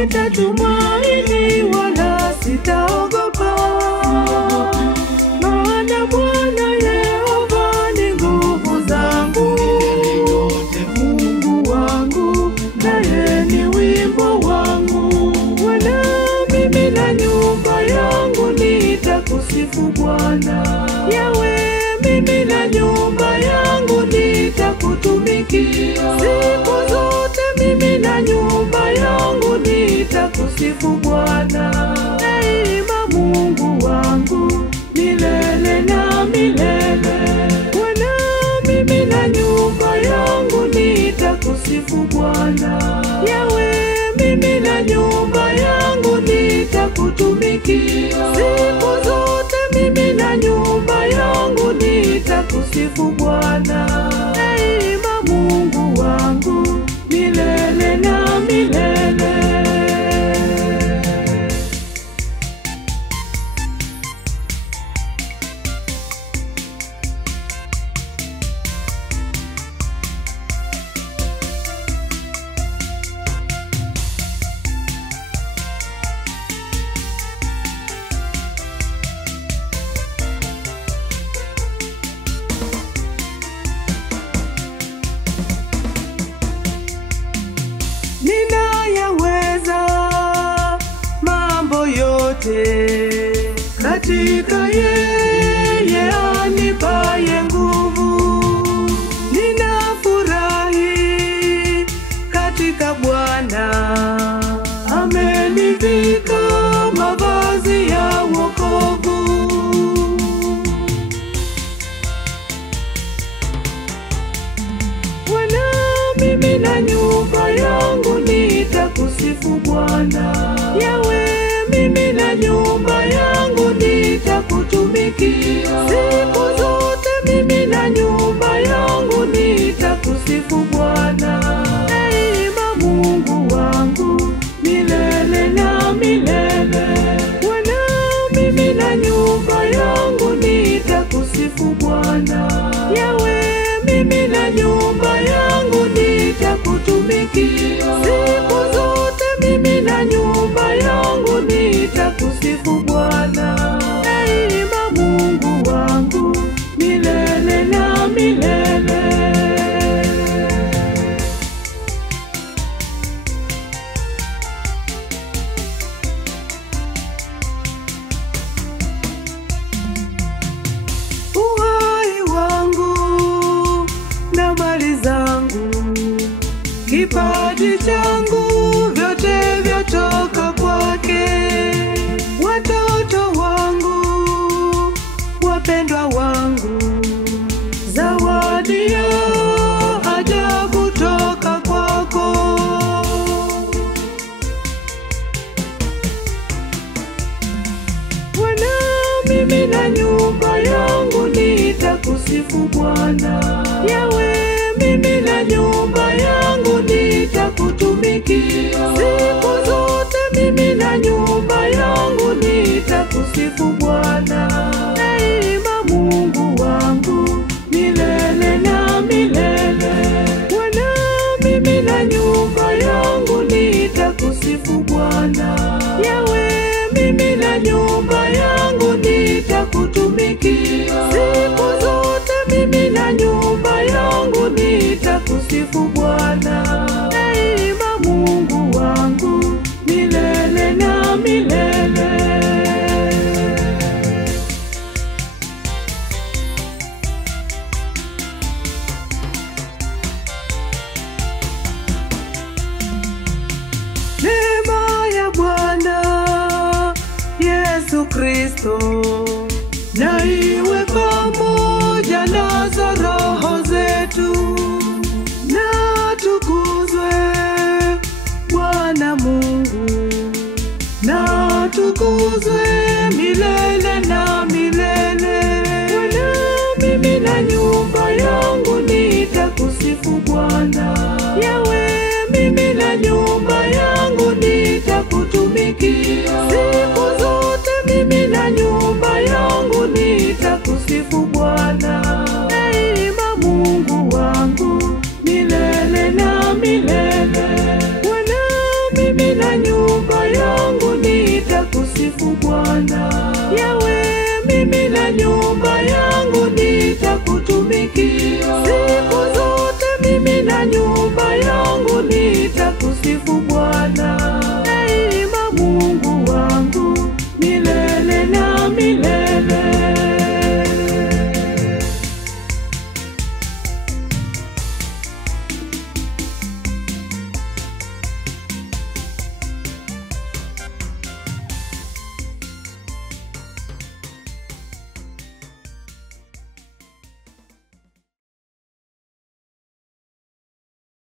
nitatumaini wala sitaogopa, maana Bwana Yehova ni nguvu zangu, Mungu wangu naye ni wimbo wangu. Wala mimi na nyumba yangu nitakusifu Bwana. Yawe, mimi na nyumba yangu nitakutumikia siku zote. Mimi na nyumba yangu nitakusifu Bwana. Daima Mungu wangu milele na milele. Bwana, mimi na nyumba yangu nitakusifu Bwana. Yawe, mimi na nyumba yangu nitakutumikia siku zote. Mimi na nyumba yangu nitakusifu Bwana. Daima Mungu wangu milele na milele. Ninayaweza mambo yote katika yeye anipaye nguvu. Ninafurahi katika Bwana, amenivika mavazi ya wokovu. Bwana, mimi na nyumba yangu nitakusifu Bwana. Yawe, mimi na nyumba yangu nitakutumikia siku zote. Mimi na nyumba yangu nitakusifu Bwana. Daima Mungu wangu milele na milele. Bwana, mimi na nyumba yangu nitakusifu Bwana. Yawe, mimi na nyumba yangu nitakutumikia siku zote. Mimi na nyumba yangu nitakusifu Bwana. Daima Mungu wangu milele na milele. Uhai wangu na mali zangu, kipaji changu, vyote vyatoka kwake. Watoto wangu, wapendwa wangu, zawadi ya ajabu toka kwako. Bwana, mimi na nyumba yangu nitakusifu Bwana. Yawe, mimi na nyumba yangu nitakutumikia siku zote. Mimi na nyumba yangu nitakusifu Bwana. Daima Mungu wangu milele na milele. Bwana, mimi na nyumba yangu nitakusifu Bwana. Yawe, mimi na nyumba yangu nitakutumikia siku zote. Mimi na nyumba yangu nitakusifu Bwana. Daima Mungu wangu milele na milele. Neema ya Bwana Yesu Kristo na iwe pamoja nazo roho zetu. Na tukuzwe Bwana Mungu, na tukuzwe milele na milele. Bwana, mimi na nyumba yangu nitakusifu Bwana. Yawe, mimi na nyumba yangu nitakutumikia siku zote. Mimi na nyumba yangu nitakusifu Bwana. Daima Mungu wangu milele na milele. Bwana, mimi na nyumba nitakusifu Bwana. Yawe, mimi na nyumba yangu nitakutumikia.